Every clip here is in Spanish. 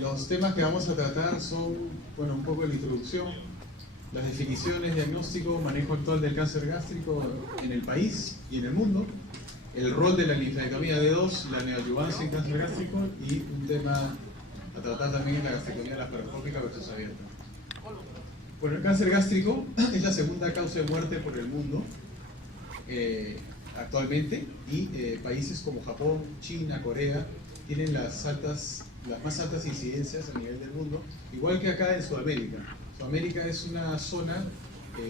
Los temas que vamos a tratar son, bueno, un poco de la introducción, las definiciones, diagnóstico, manejo actual del cáncer gástrico en el país y en el mundo, el rol de la linfadectomía D2, la neoadyuvancia en cáncer gástrico y un tema a tratar también es la gastrectomía laparoscópica versus abierta. Bueno, el cáncer gástrico es la segunda causa de muerte por el mundo actualmente y países como Japón, China, Corea tienen las más altas incidencias a nivel del mundo, igual que acá en Sudamérica. Sudamérica es una zona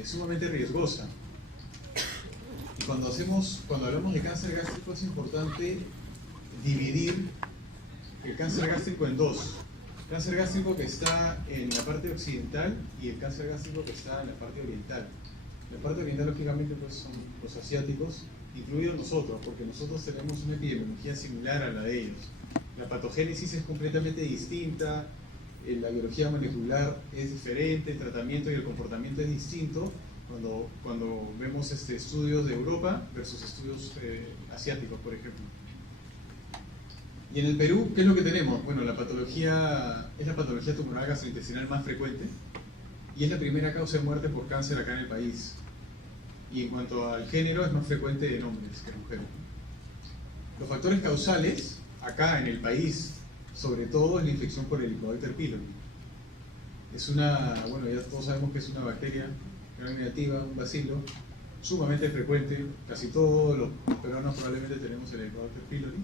sumamente riesgosa. Y cuando hablamos de cáncer gástrico es importante dividir el cáncer gástrico en dos. El cáncer gástrico que está en la parte occidental y el cáncer gástrico que está en la parte oriental. La parte oriental, lógicamente, pues son los asiáticos, incluidos nosotros, porque nosotros tenemos una epidemiología similar a la de ellos. La patogénesis es completamente distinta, la biología molecular es diferente, el tratamiento y el comportamiento es distinto cuando vemos estudios de Europa versus estudios asiáticos, por ejemplo. Y en el Perú, ¿qué es lo que tenemos? Bueno, la patología es la patología tumoral gastrointestinal más frecuente y es la primera causa de muerte por cáncer acá en el país. Y en cuanto al género, es más frecuente en hombres que en mujeres. Los factores causales, acá en el país, sobre todo, es la infección por Helicobacter pylori. Es bueno, ya todos sabemos que es una bacteria gram negativa, un bacilo, sumamente frecuente. Casi todos los peruanos probablemente tenemos el Helicobacter pylori.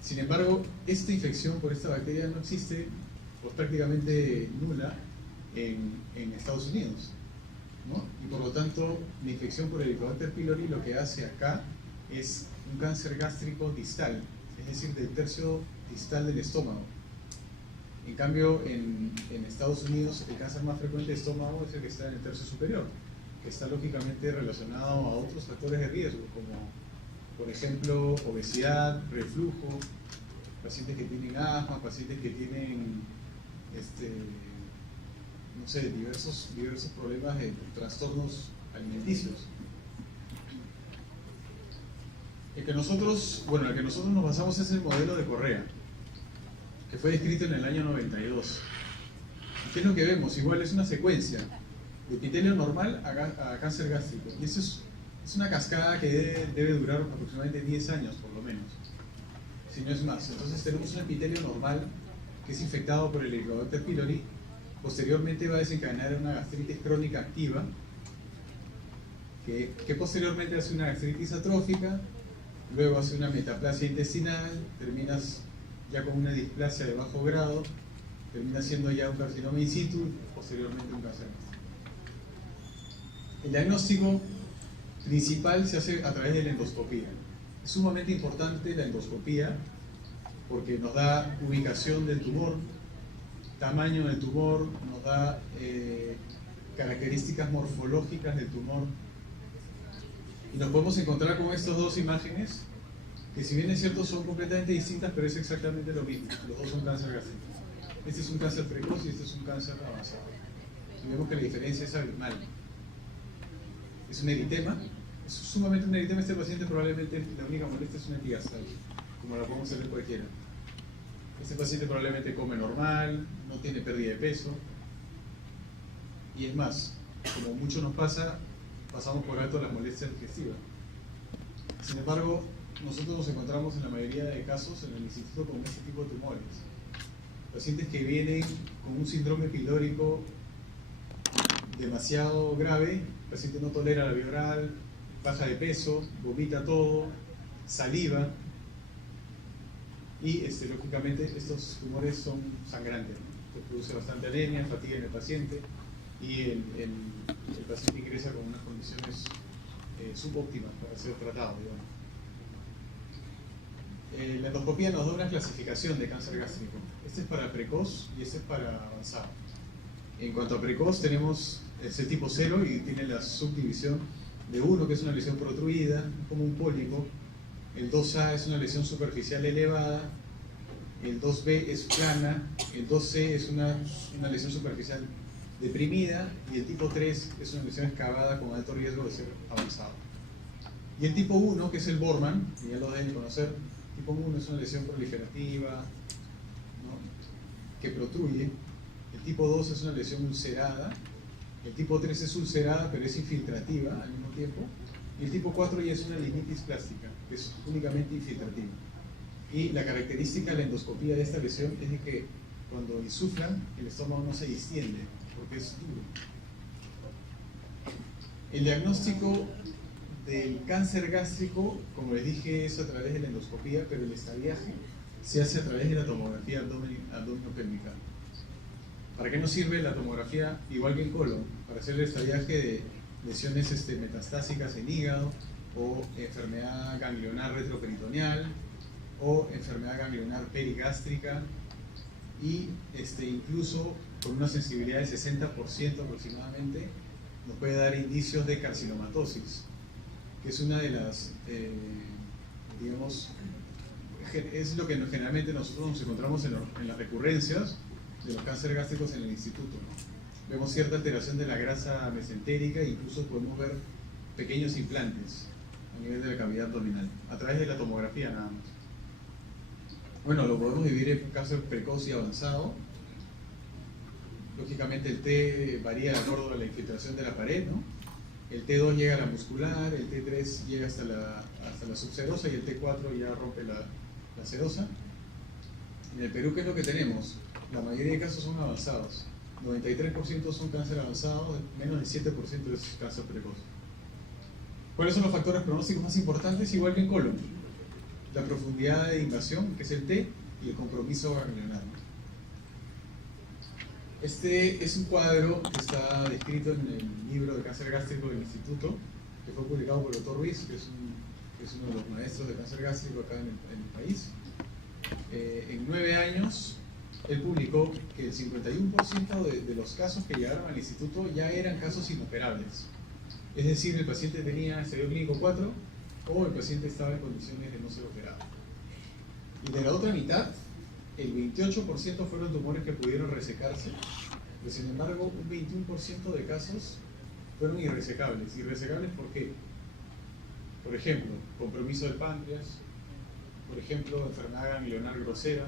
Sin embargo, esta infección por esta bacteria no existe, o es prácticamente nula, en Estados Unidos, ¿no? Y por lo tanto, la infección por Helicobacter pylori lo que hace acá es un cáncer gástrico distal, es decir, del tercio distal del estómago. En cambio, en Estados Unidos, el cáncer más frecuente de estómago es el que está en el tercio superior, que está lógicamente relacionado a otros factores de riesgo, como por ejemplo obesidad, reflujo, pacientes que tienen asma, pacientes que tienen no sé, diversos problemas de trastornos alimenticios. El que nosotros nos basamos es el modelo de Correa, que fue descrito en el año 92. ¿Y qué es lo que vemos? Igual es una secuencia de epitelio normal a cáncer gástrico. Y eso es una cascada que debe durar aproximadamente 10 años, por lo menos, si no es más. Entonces tenemos un epitelio normal que es infectado por el Helicobacter pylori. Posteriormente va a desencadenar una gastritis crónica activa, que posteriormente hace una gastritis atrófica, luego hace una metaplasia intestinal, terminas ya con una displasia de bajo grado, termina siendo ya un carcinoma in situ, posteriormente un cáncer. El diagnóstico principal se hace a través de la endoscopía. Es sumamente importante la endoscopía porque nos da ubicación del tumor, tamaño del tumor, nos da características morfológicas del tumor. Y nos podemos encontrar con estas dos imágenes, que si bien es cierto son completamente distintas, pero es exactamente lo mismo. Los dos son cáncer gástrico. Este es un cáncer precoz y este es un cáncer avanzado. Y vemos que la diferencia es abismal. Es un eritema, es sumamente un eritema. Este paciente probablemente la única molestia es una epigastralgia, como la podemos hacer cualquiera. Este paciente probablemente come normal, no tiene pérdida de peso. Y es más, como mucho nos pasa, pasamos por alto las molestias digestivas. Sin embargo, nosotros nos encontramos en la mayoría de casos en el instituto con este tipo de tumores. Pacientes que vienen con un síndrome pilórico demasiado grave, el paciente no tolera la vía oral, baja de peso, vomita todo, saliva y lógicamente estos tumores son sangrantes, ¿no? Produce bastante anemia, fatiga en el paciente y el paciente ingresa con unas condiciones subóptimas para ser tratado, digamos. La endoscopía nos da una clasificación de cáncer gástrico. Este es para precoz y este es para avanzado. En cuanto a precoz, tenemos el tipo 0 y tiene la subdivisión de 1, que es una lesión protruida, como un pólipo. El 2A es una lesión superficial elevada. El 2B es plana. El 2C es una lesión superficial deprimida. Y el tipo 3 es una lesión excavada con alto riesgo de ser avanzado. Y el tipo 1, que es el Bormann, que ya lo deben conocer. Tipo 1 es una lesión proliferativa, ¿no? que protruye. El tipo 2 es una lesión ulcerada. El tipo 3 es ulcerada, pero es infiltrativa al mismo tiempo. Y el tipo 4 ya es una liminitis plástica, que es únicamente infiltrativa. Y la característica de la endoscopía de esta lesión es de que cuando insuflan, el estómago no se distiende, porque es duro. El diagnóstico del cáncer gástrico, como les dije, es a través de la endoscopía, pero el estadiaje se hace a través de la tomografía abdominopélvica. ¿Para qué nos sirve la tomografía? Igual que el colon, para hacer el estadiaje de lesiones metastásicas en hígado, o enfermedad ganglionar retroperitoneal, o enfermedad ganglionar perigástrica, y incluso con una sensibilidad del 60% aproximadamente, nos puede dar indicios de carcinomatosis, que es una de las, digamos, es lo que generalmente nosotros nos encontramos en las recurrencias de los cánceres gástricos en el instituto, ¿no? Vemos cierta alteración de la grasa mesentérica e incluso podemos ver pequeños implantes a nivel de la cavidad abdominal, a través de la tomografía nada más. Bueno, lo podemos dividir en cáncer precoz y avanzado. Lógicamente el T varía de acuerdo a la infiltración de la pared, ¿no? El T2 llega a la muscular, el T3 llega hasta la subserosa y el T4 ya rompe la serosa. En el Perú, ¿qué es lo que tenemos? La mayoría de casos son avanzados. 93% son cáncer avanzado, menos del 7% es cáncer precoz. ¿Cuáles son los factores pronósticos más importantes? Igual que en colon. La profundidad de invasión, que es el T, y el compromiso ganglionar. Este es un cuadro que está descrito en el libro de cáncer gástrico del instituto, que fue publicado por el Dr. Ruiz, que es uno de los maestros de cáncer gástrico acá en el país. En 9 años, él publicó que el 51% de los casos que llegaron al instituto ya eran casos inoperables. Es decir, el paciente tenía estadio clínico 4 o el paciente estaba en condiciones de no ser operado. Y de la otra mitad, el 28% fueron tumores que pudieron resecarse, pero sin embargo un 21% de casos fueron irresecables. ¿Irresecables por qué? Por ejemplo, compromiso del páncreas, por ejemplo, enfermedad ganglionar grosera,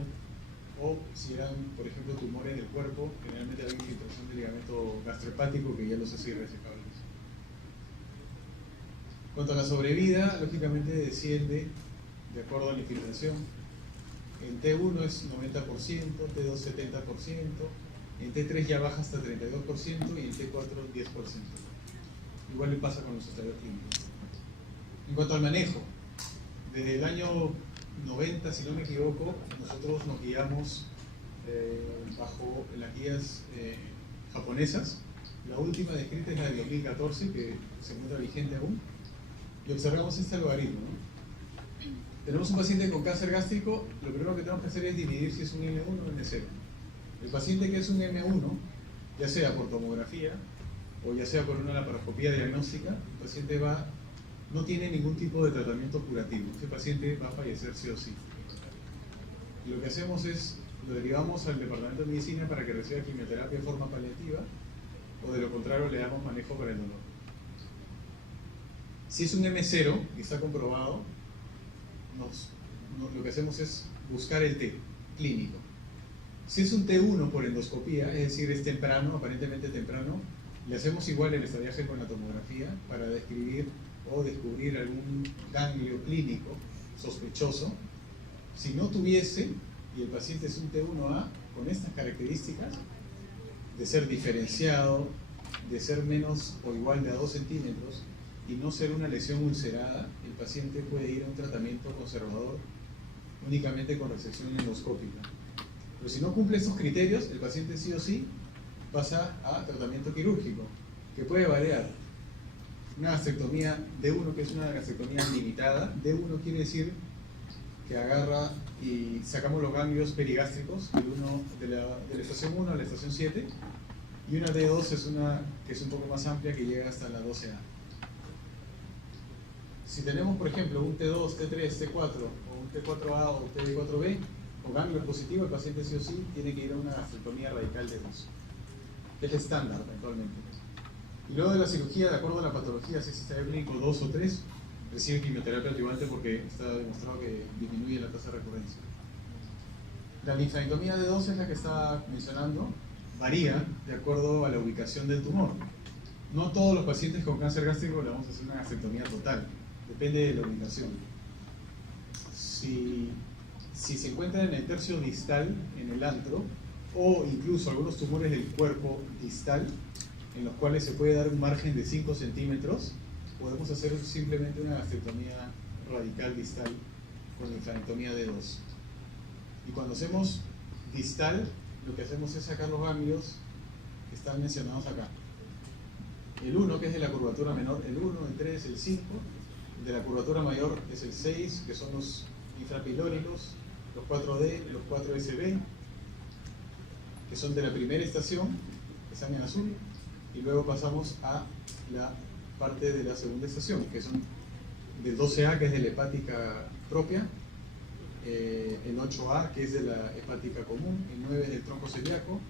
o si eran, por ejemplo, tumores del cuerpo, generalmente hay infiltración del ligamento gastrohepático que ya los hace irresecables. Cuanto a la sobrevida, lógicamente desciende de acuerdo a la infiltración. En T1 es 90%, T2 70%, en T3 ya baja hasta 32% y en T4 10%. Igual le pasa con los estadios clínicos. En cuanto al manejo, desde el año 90, si no me equivoco, nosotros nos guiamos bajo las guías japonesas. La última descrita es la de 2014, que se encuentra vigente aún, y observamos este algoritmo, ¿no? Tenemos un paciente con cáncer gástrico, lo primero que tenemos que hacer es dividir si es un M1 o M0. El paciente que es un M1, ya sea por tomografía o ya sea por una laparoscopía diagnóstica, el paciente no tiene ningún tipo de tratamiento curativo. Ese paciente va a fallecer sí o sí. Y lo que hacemos es, lo derivamos al departamento de medicina para que reciba quimioterapia de forma paliativa, o de lo contrario le damos manejo para el dolor. Si es un M0 y está comprobado, lo que hacemos es buscar el T clínico. Si es un T1 por endoscopía, es decir, es temprano, aparentemente temprano, le hacemos igual el estadiaje con la tomografía para describir o descubrir algún ganglio clínico sospechoso. Si no tuviese, y el paciente es un T1A con estas características, de ser diferenciado, de ser menos o igual de a 2 centímetros, y no ser una lesión ulcerada, el paciente puede ir a un tratamiento conservador únicamente con resección endoscópica. Pero si no cumple estos criterios, el paciente sí o sí pasa a tratamiento quirúrgico, que puede variar. Una gastrectomía D1, que es una gastrectomía limitada. D1 quiere decir que agarra y sacamos los ganglios perigástricos de la estación 1 a la estación 7, y una D2 es una que es un poco más amplia, que llega hasta la 12A. Si tenemos, por ejemplo, un T2, T3, T4, o un T4A o T4B, con ganglio positivo, el paciente sí o sí tiene que ir a una gastrectomía radical de 2. Es el estándar actualmente. Y luego de la cirugía, de acuerdo a la patología, si es estadio clínico 2 o 3, recibe quimioterapia adyuvante porque está demostrado que disminuye la tasa de recurrencia. La linfadenectomía de 2 es la que estaba mencionando, varía de acuerdo a la ubicación del tumor. No todos los pacientes con cáncer gástrico le vamos a hacer una gastrectomía total, depende de la ubicación. Si se encuentra en el tercio distal, en el antro, o incluso algunos tumores del cuerpo distal, en los cuales se puede dar un margen de 5 centímetros, podemos hacer simplemente una gastrectomía radical distal con linfadenectomía de 2. Y cuando hacemos distal, lo que hacemos es sacar los ganglios que están mencionados acá. El 1, que es de la curvatura menor, el 1, el 3, el 5. De la curvatura mayor es el 6, que son los infrapilóricos, los 4D, los 4SB, que son de la primera estación, que están en azul, y luego pasamos a la parte de la segunda estación, que son del 12A, que es de la hepática propia, el 8A, que es de la hepática común, el 9 es del tronco celíaco,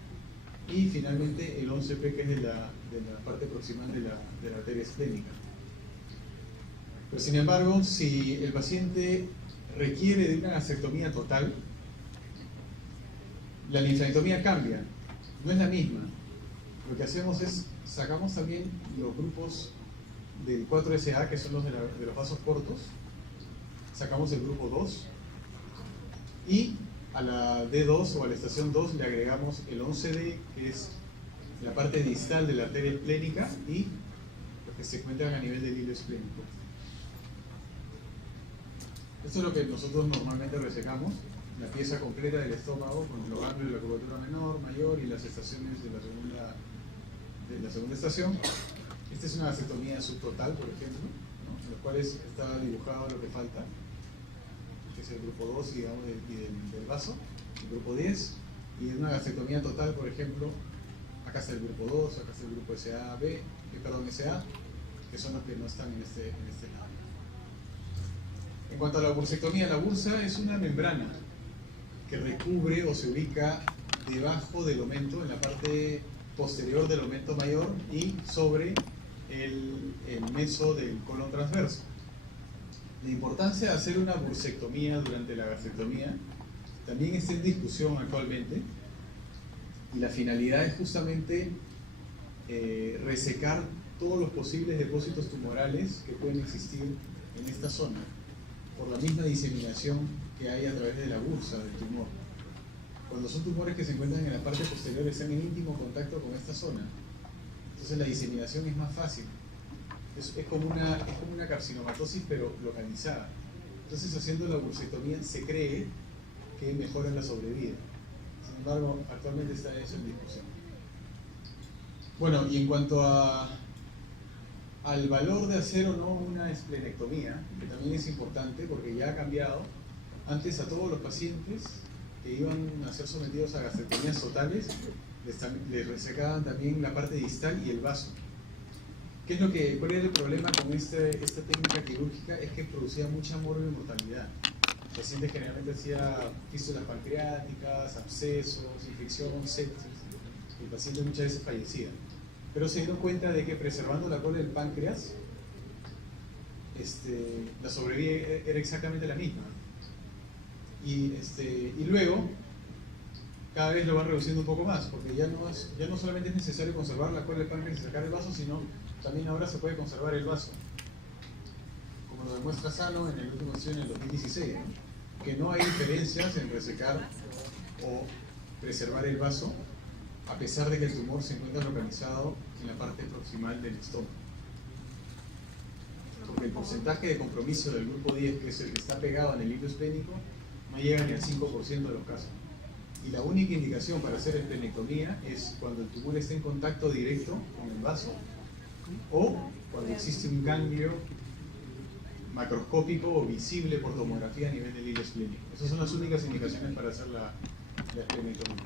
y finalmente el 11P, que es de la parte proximal de la arteria esplénica. Pero sin embargo, si el paciente requiere de una gastrectomía total, la linfadenectomía cambia, no es la misma. Lo que hacemos es, sacamos también los grupos del 4SA, que son los de los vasos cortos, sacamos el grupo 2, y a la D2 o a la estación 2 le agregamos el 11D, que es la parte distal de la arteria esplénica, y los que se encuentran a nivel del hilo esplénico. Esto es lo que nosotros normalmente resecamos, la pieza completa del estómago con los ganglios de la curvatura menor, mayor y las estaciones de la segunda estación. Esta es una gastrectomía subtotal, por ejemplo, ¿no? En los cuales está dibujado lo que falta, que es el grupo 2, digamos, del vaso, el grupo 10, y en una gastrectomía total, por ejemplo, acá está el grupo 2, acá está el grupo SA, que son los que no están en este lado. En cuanto a la bursectomía, la bursa es una membrana que recubre o se ubica debajo del omento, en la parte posterior del omento mayor y sobre el meso del colon transverso. La importancia de hacer una bursectomía durante la gastrectomía también está en discusión actualmente, y la finalidad es justamente resecar todos los posibles depósitos tumorales que pueden existir en esta zona, por la misma diseminación que hay a través de la bursa del tumor. Cuando son tumores que se encuentran en la parte posterior, están en íntimo contacto con esta zona, entonces la diseminación es más fácil. Es como una carcinomatosis, pero localizada. Entonces, haciendo la bursectomía se cree que mejora la sobrevida. Sin embargo, actualmente está eso en discusión. Bueno, y en cuanto al valor de hacer o no una esplenectomía, que también es importante porque ya ha cambiado. Antes, a todos los pacientes que iban a ser sometidos a gastrectomías totales, les resecaban también la parte distal y el vaso. ¿Cuál era el problema con esta técnica quirúrgica? Es que producía mucha mortalidad. El paciente generalmente hacía fístulas pancreáticas, abscesos, infección, sepsis. El paciente muchas veces fallecía. Pero se dieron cuenta de que preservando la cola del páncreas, la sobrevida era exactamente la misma. Y luego, cada vez lo van reduciendo un poco más, porque ya no solamente es necesario conservar la cola del páncreas y sacar el vaso, sino también ahora se puede conservar el vaso, como lo demuestra Sano en el último estudio en el 2016, ¿no? Que no hay diferencias en resecar o preservar el vaso, a pesar de que el tumor se encuentra localizado en la parte proximal del estómago. Porque el porcentaje de compromiso del grupo 10, que es el que está pegado en el hilo esplénico, no llega ni al 5% de los casos. Y la única indicación para hacer esplenectomía es cuando el tumor está en contacto directo con el vaso, o cuando existe un ganglio macroscópico o visible por tomografía a nivel del hilo esplénico. Esas son las únicas indicaciones para hacer la esplenectomía.